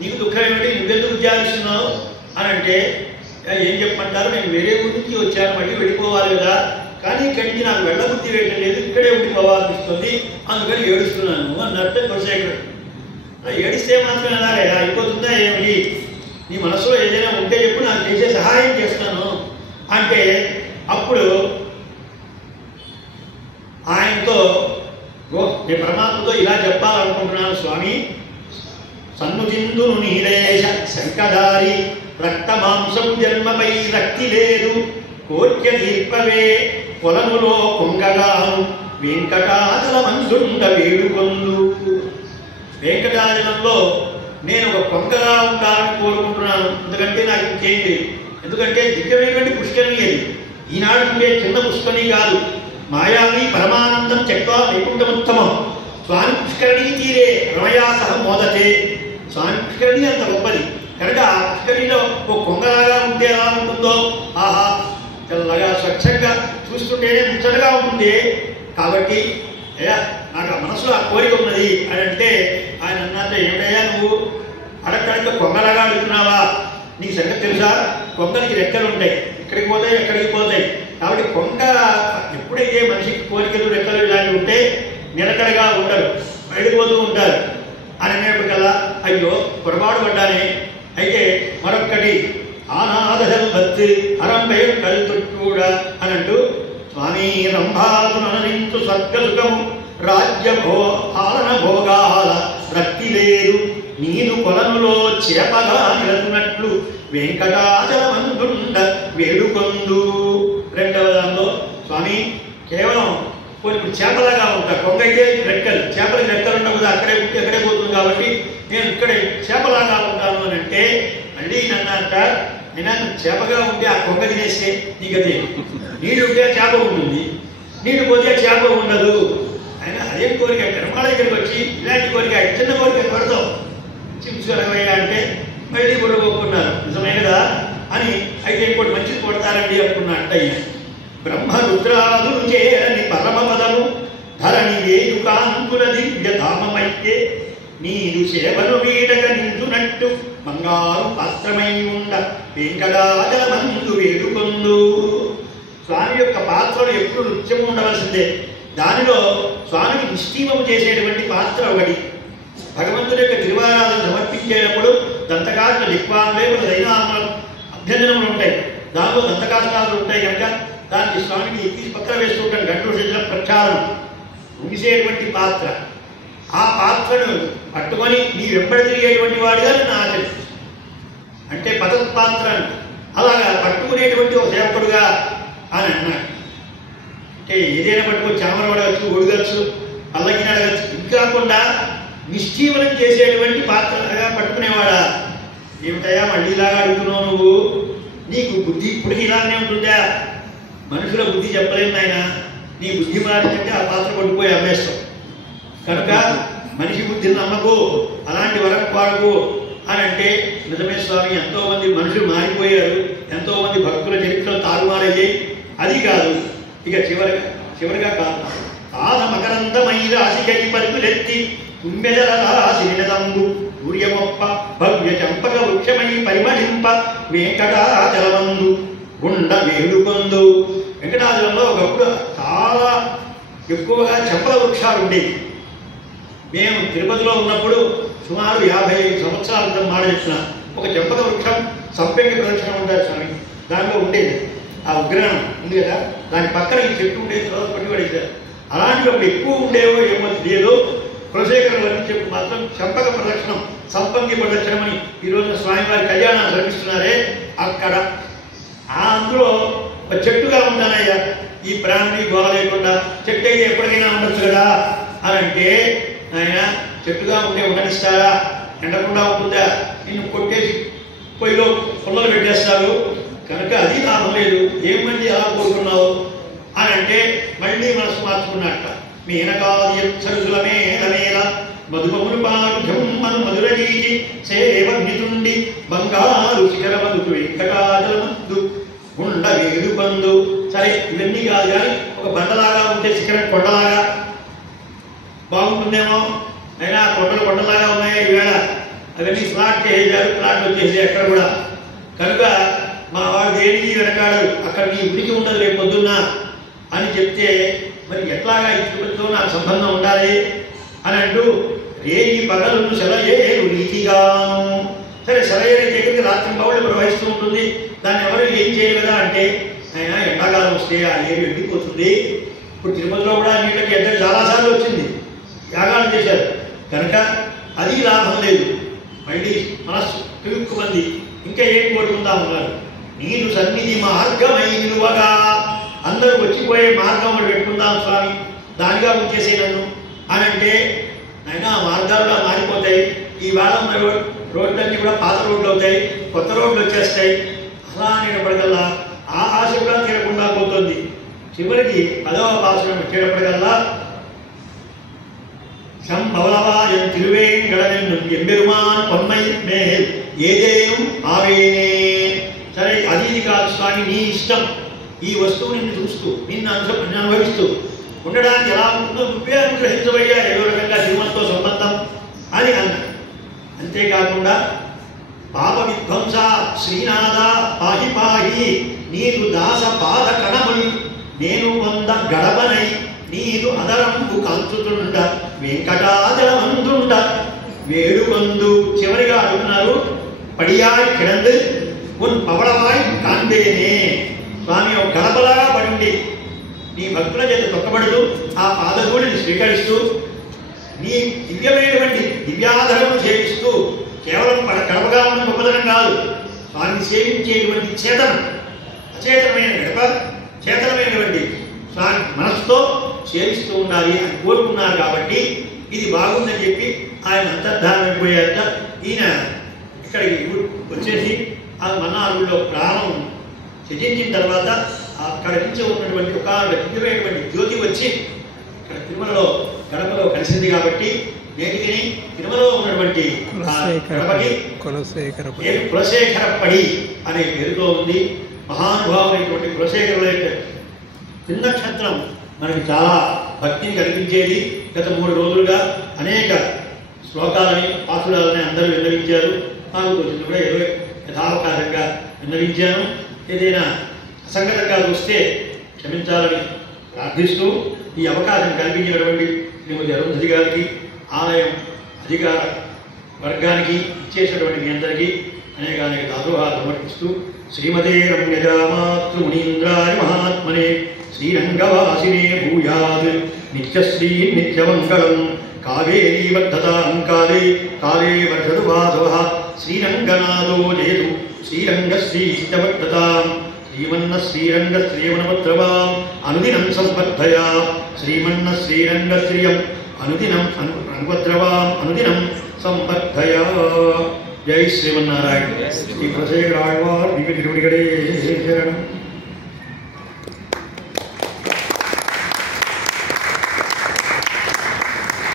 నీకు దుఃఖం ఏమిటి, నువ్వెందుకు ఉద్యానిస్తున్నావు అని అంటే, ఏం చెప్పమంటారు, నేను వేరే ఊరి నుంచి వచ్చాను, మళ్ళీ వెళ్ళిపోవాలి కదా, కానీ ఇక్కడి నుంచి నాకు వెళ్ళబుద్ధి వేయటం లేదు, ఇక్కడే ఉండిపోవాలనిపిస్తుంది, అందుకని ఏడుస్తున్నాను అన్నట్టు కులశేఖరుడు. ఏడిస్తే మాత్రం ఎలా అయిపోతుందా ఏమిటి, నీ మనసులో ఏదైనా ఉంటే చెప్పు, నాకు చేసే సహాయం చేస్తాను అంటే అప్పుడు ఆయనతో నేను పరమాత్మతో ఇలా చెప్పాలనుకుంటున్నాను స్వామి. సన్నుతిందును నీలేశ శంఖధారి రక్తమాంసం జన్మపై రక్తి లేదు, కోర్కె తీర్పవే పొలములో కొంగగాను వెంకటాచలమందుండ వేడుకొందు. వెంకటాచలంలో నేను ఒక కొంగగా ఉండాలని కోరుకుంటున్నాను. ఎందుకంటే నాకు ఇంకేం లేదు. ఎందుకంటే దివ్యమైనటువంటి పుష్కరిణి అది. ఈనాడు ఉండే చిన్న పుష్కరిణి కాదు. మాయావి పరమానందం చెక్వా వైకుంఠముత్తమం. స్వామి పుష్కరిణి తీరే రమయా సహ మోదతే. స్వామి పుష్కరిణి అంత గొప్పది కనుక ఆ పుష్కరిణిలో ఒక కొంగలాగా ఉంటే ఎలా ఉంటుందో, ఆహా తెల్లగా స్వచ్ఛంగా చూస్తుంటేనే ముచ్చటగా ఉంటుంది. కాబట్టి అయ్యా నాకు ఆ మనసులో ఆ కోరిక ఉన్నది అని అంటే ఆయన అన్నట్టు, ఏమిటయ్యా నువ్వు అడక్కడక్క కొంగలాగా అడుగుతున్నావా, నీకు సంగతి తెలుసా, కొంగలకి రెక్కలు ఉంటాయి, ఇక్కడికి పోతాయి ఎక్కడికి పోతాయి. కాబట్టి కొంగ ఎప్పుడైతే మనిషికి కోరికలు రెక్కలు ఇలాంటివి ఉంటే నిలకడగా ఉండరు, వెళ్ళిపోతూ ఉంటారు అని అనేప్పటికల్లా అయ్యో పొరపాటు పడ్డానే. అయితే మరొక్కటి ఆనాదహల్ భక్తి అరంభయ కలుతొట్టుడా అని అంటూ, స్వామి రంభాతునరించు స్వర్గసుఖము రాజ్యభో ఆలన భోగాల రక్తి లేదు, నీదు కొలనులో చేపగా నిలతున్నట్లు వెంకటాచలమందుండ వేడుకొందు. రెండవ దానిలో స్వామి కేవలం కొన్ని చేపలాగా ఉంటా, కొంగ అయితే రెక్కలు, చేపలకి రెక్కలు ఉండకూడదు, అక్కడే పుట్టి అక్కడే పోతుంది, కాబట్టి నేను ఇక్కడే చేపలాగా ఉంటాను అని అంటే మళ్ళీ నన్ను అంట, అయినా చేపగా ఉంటే ఆ కొంగ తినేస్తే నీకదే, నీళ్ళు ఉంటే చేప ఉంటుంది, నీళ్ళు పోతే చేప ఉండదు. అయినా అదే కోరిక పెరుమాళ దగ్గరికి వచ్చి ఇలాంటి కోరిక చిన్న కోరిక పడతాం చించుకరవయ్యా అంటే మళ్ళీ కూడా ఒప్పుకున్నారు, నిజమే కదా అని. అయితే ఇంకోటి మంచిది కొడతారండి అనుకున్నట్టు అయిన బ్రహ్మ రుద్రాదులు చేరని పరమ పదము ధరణి వేయు కాంతుల దివ్యధామమైతే నీరు సేవను వీడక నించునట్టు బంగారు పాత్రమై ఉండ వెంకటాచలమందు వేడుకొందు. స్వామి యొక్క పాత్రలు ఎప్పుడు నృత్యం ఉండవలసిందే. దానిలో స్వామికి నిష్ఠీమము చేసేటువంటి పాత్ర ఒకటి. భగవంతుడి యొక్క తిరువారాధన సమర్పించేటప్పుడు దంతకాష్ట దిక్వాంలే దైనామలు అభ్యంజనములు ఉంటాయి, దానిలో దంతకాష్టాలు ఉంటాయి కనుక దానికి స్వామికి తీసి పక్కన వేస్తూ ఉంటాడు. గంటూష ప్రక్షాళనం ముగిసేటువంటి పాత్ర. ఆ పాత్రను పట్టుకొని నీ వెంబడి తిరిగేటువంటి వాడిగా నన్ను ఆచరించు అంటే పదపాత్రను అలాగా పట్టుకునేటువంటి ఒక సేవకుడుగా అని అన్నాడు. అంటే ఏదైనా పట్టుకొని చామర పడవచ్చు, ఒడగచ్చు, పల్లకిని అడగచ్చు, ఇంకాకుండా నిశ్చీవనం చేసేటువంటి పాత్రగా పట్టుకునేవాడా. ఏమిటయా మళ్ళీ ఇలాగా అడుగుతున్నావు నువ్వు, నీకు బుద్ధి ఇప్పటికీ ఇలానే ఉంటుందా, మనుషుల బుద్ధి చెప్పలేము ఆయన, నీ బుద్ధి మారిందంటే ఆ పాత్ర పట్టుకుపోయి అమ్మేస్తాం కనుక మనిషి బుద్ధిని నమ్మకు, అలాంటి వరం పాడకు అని అంటే నిజమే స్వామి. ఎంతోమంది మనుషులు మారిపోయారు, ఎంతోమంది భక్తుల చరిత్రలు తారుమారయ్యాయి. అది కాదు, ఇక చివరిగా కాదు, ఆద మకరందమై రాశికై పరుగులెత్తి తుమ్మెదల రాశినిదంబు సూర్యమొప్ప భవ్య చంపక వృక్షమై పరిమళింప వెంకటాచలమందు గుండ వేడుకొందు. వెంకటాచలంలో ఒకప్పుడు చాలా ఎక్కువగా చెంపల వృక్షాలు ఉండేవి. మేము తిరుపతిలో ఉన్నప్పుడు సుమారు 55 సంవత్సరాల క్రితం మాట చెప్పిన ఒక చెంపల వృక్షం సంపెంగి ప్రదక్షిణ ఉంటారు స్వామి, దానిలో ఉండేది. ఆ ఉగ్రహం ఉంది కదా, దాని పక్కన ఈ చెట్టు ఉండేది, తర్వాత పట్టుబడేశారు. అలాంటివి అప్పుడు ఎక్కువ ఉండేవో ఏమో తెలియదు. కులశేఖరం వర్ణించేప్పుడు మాత్రం చంపక ప్రదక్షిణం, సంపంగి ప్రదక్షిణం అని ఈరోజు స్వామివారి కళ్యాణాలు జరిపిస్తున్నారే, అక్కడ అందులో ఒక చెట్టుగా ఉందానయ్యా, ఈ ప్రాణి గోడ లేకుండా చెట్టు అయితే ఎప్పటికైనా ఉండొచ్చు కదా అని అంటే, ఆయన చెట్టుగా ఉంటే ఉండనిస్తారా, ఎండకుండా ఉంటుందా, నిన్ను కొట్టేసి పొయ్యిలో పుల్లలు పెట్టేస్తారు కనుక అది లాభం లేదు, ఏమంది అలా కోరుకున్నావు అని అంటే మళ్ళీ మనసు మార్చుకున్నట్ట. మీనకాదియత్సరుల మేల మధుపములు పాఠ్యమ్మను మధురగీచి సేవనితుండి బంగారు శిఖర మధుకు వెంకటాచలమందు ఉండ వేడు బంధు. సరే ఇవన్నీ కాదు కానీ ఒక బండలాగా ఉంటే శిఖరం కొండలాగా బాగుంటుందేమో, అయినా కొండలాగా ఉన్నాయా ఈవేళ, అవన్నీ ఫ్లాట్ చేసేసారు, ఫ్లాట్ వచ్చేసి ఎక్కడ కూడా. కనుక మా వాడు దేనికి వెనకాడు, అక్కడ నీ ఉనికి ఉండదు రేపు పొద్దున్న అని చెప్తే మరి ఎట్లాగా ఈ తిరుపతితో నాకు సంబంధం ఉండాలి అని అంటూ రేయి పగలు సెలయేరు రీతిగాను. సరే సెలయేరు దగ్గరికి రాత్రి బౌళ్ళు ప్రవహిస్తూ ఉంటుంది, దాన్ని ఎవరు ఏం చేయరు కదా అంటే, అయినా ఎండాకాలం వస్తే ఆ ఏరు ఎండిపోతుంది. ఇప్పుడు తిరుపతిలో కూడా నీళ్ళకి ఎండ చాలాసార్లు వచ్చింది, యాగాలు చేశారు కనుక అది లాభం లేదు. మళ్ళీ మనస్సు తిరుక్కుమంది, ఇంకా ఏం కోరుకుందా ఉన్నారు. నీరు సన్నిధి మార్గమై నిలువగా, అందరూ వచ్చిపోయే మార్గం ఒకటి పెట్టుకుందాం స్వామి, దానిగా ఉంచేసే నన్ను అని అంటే, అయినా మార్గాలుగా మారిపోతాయి. ఈ వారం రోడ్లన్నీ కూడా పాత రోడ్లు అవుతాయి, కొత్త రోడ్లు వచ్చేస్తాయి. అలా అనేటప్పటికల్లా ఆ ఆశ కూడా తీరకుండా పోతుంది. చివరికి 10వ భాషను వచ్చేటప్పటికల్లా சம்பவலவாயன் திருவேங்கடவென்னும் எம்பெருமான் பொன்மை மேல் ஏதேனும் ஆவேனே. సరే అది కాదు స్వామి, నీ ఇష్టం, ఈ వస్తువు నిన్ను చూస్తూ నిన్ను అనుభవిస్తూ ఉండడానికి ఎలా ఉంటుందో నువ్వే అనుగ్రహించబయ్యా, ఏదో రకంగా తిరుమలతో సంబంధం అని అన్నా. అంతేకాకుండా పాప విధ్వంస శ్రీనాథ పాహి పాహి, నీకు దాస పాద కణములు నేను 100 గడపనై నీరు అదరంపు కాల్చుతుండ వెంకటాచలమందుండ వేడుకొందు. చివరిగా అడుగుతున్నారు, పడియాయ్ కిడందు ఉన్ పవళవాయ్ కాందేనే. స్వామి ఒక గడపలాగా పడింది, నీ భక్తుల చేత తొక్కబడుతూ ఆ పాదధూళిని స్వీకరిస్తూ నీ దివ్యమైనటువంటి దివ్యాధరము సేవిస్తూ, కేవలం గడపగా ఉన్న గొప్పదనం కాదు, స్వామిని సేవించేటువంటి చేతనం, అచేతనమైన గడప చేతనమైనటువంటి స్వామి మనసుతో సేవిస్తూ ఉండాలి అని కోరుకున్నారు. కాబట్టి ఇది బాగుందని చెప్పి ఆయన అంతర్ధానం అయిపోయాక ఈయన ఇక్కడికి వచ్చేసి ఆ మన్నారులో ప్రాణం త్యజించిన తర్వాత అక్కడ నుంచి ఉన్నటువంటి ఒక దివ్యమైనటువంటి జ్యోతి వచ్చి ఇక్కడ తిరుమలలో గడపలో కలిసింది. కాబట్టి నేటికి తిరుమలలో ఉన్నటువంటి గడపకి కులశేఖరపడి అనే పేరుతో ఉంది. మహానుభావులైనటువంటి కులశేఖరుల యొక్క చిన్నక్షత్రం మనకి చాలా భక్తిని కలిగించేది. గత 3 రోజులుగా అనేక శ్లోకాలని పాసురాలని అందరూ విన్నవించారు. నాకు వచ్చింది కూడా ఏదో యథావకాశంగా విన్నవించాను. ఏదైనా అసంగతంగా వస్తే క్షమించాలని ప్రార్థిస్తూ ఈ అవకాశం కల్పించినటువంటి శ్రీమతి అరుంధతి గారికి, ఆలయం అధికార వర్గానికి, ఇచ్చేసినటువంటి మీ అందరికీ అనేక దాసోహాలు సమర్పిస్తూ శ్రీమతే రమ్యజామాతృమునీంద్రాయ మహాత్మనే శ్రీరంగవాసినే భూయాత్ నిత్యశ్రీ నిత్యమంగళం. కావేరీ వర్ధతాం కాలే కాలే వర్ధతు వాసవః. శ్రీరంగనాథో జయతు శ్రీరంగశ్రీవర్ధతాం. శ్రీమన్న శ్రీరంగశ్రీయమనభద్రవాం అనుదినం సంవర్ధయా. శ్రీమన్న శ్రీరంగశ్రియం అనుదినం అనుభద్రవాం అనుదినం సంవర్ధయా. జై శ్రీమన్నారాయణ. శ్రీ కులశేఖర ఆళ్వార్ దివ్య తిరువడిగడే శరణం.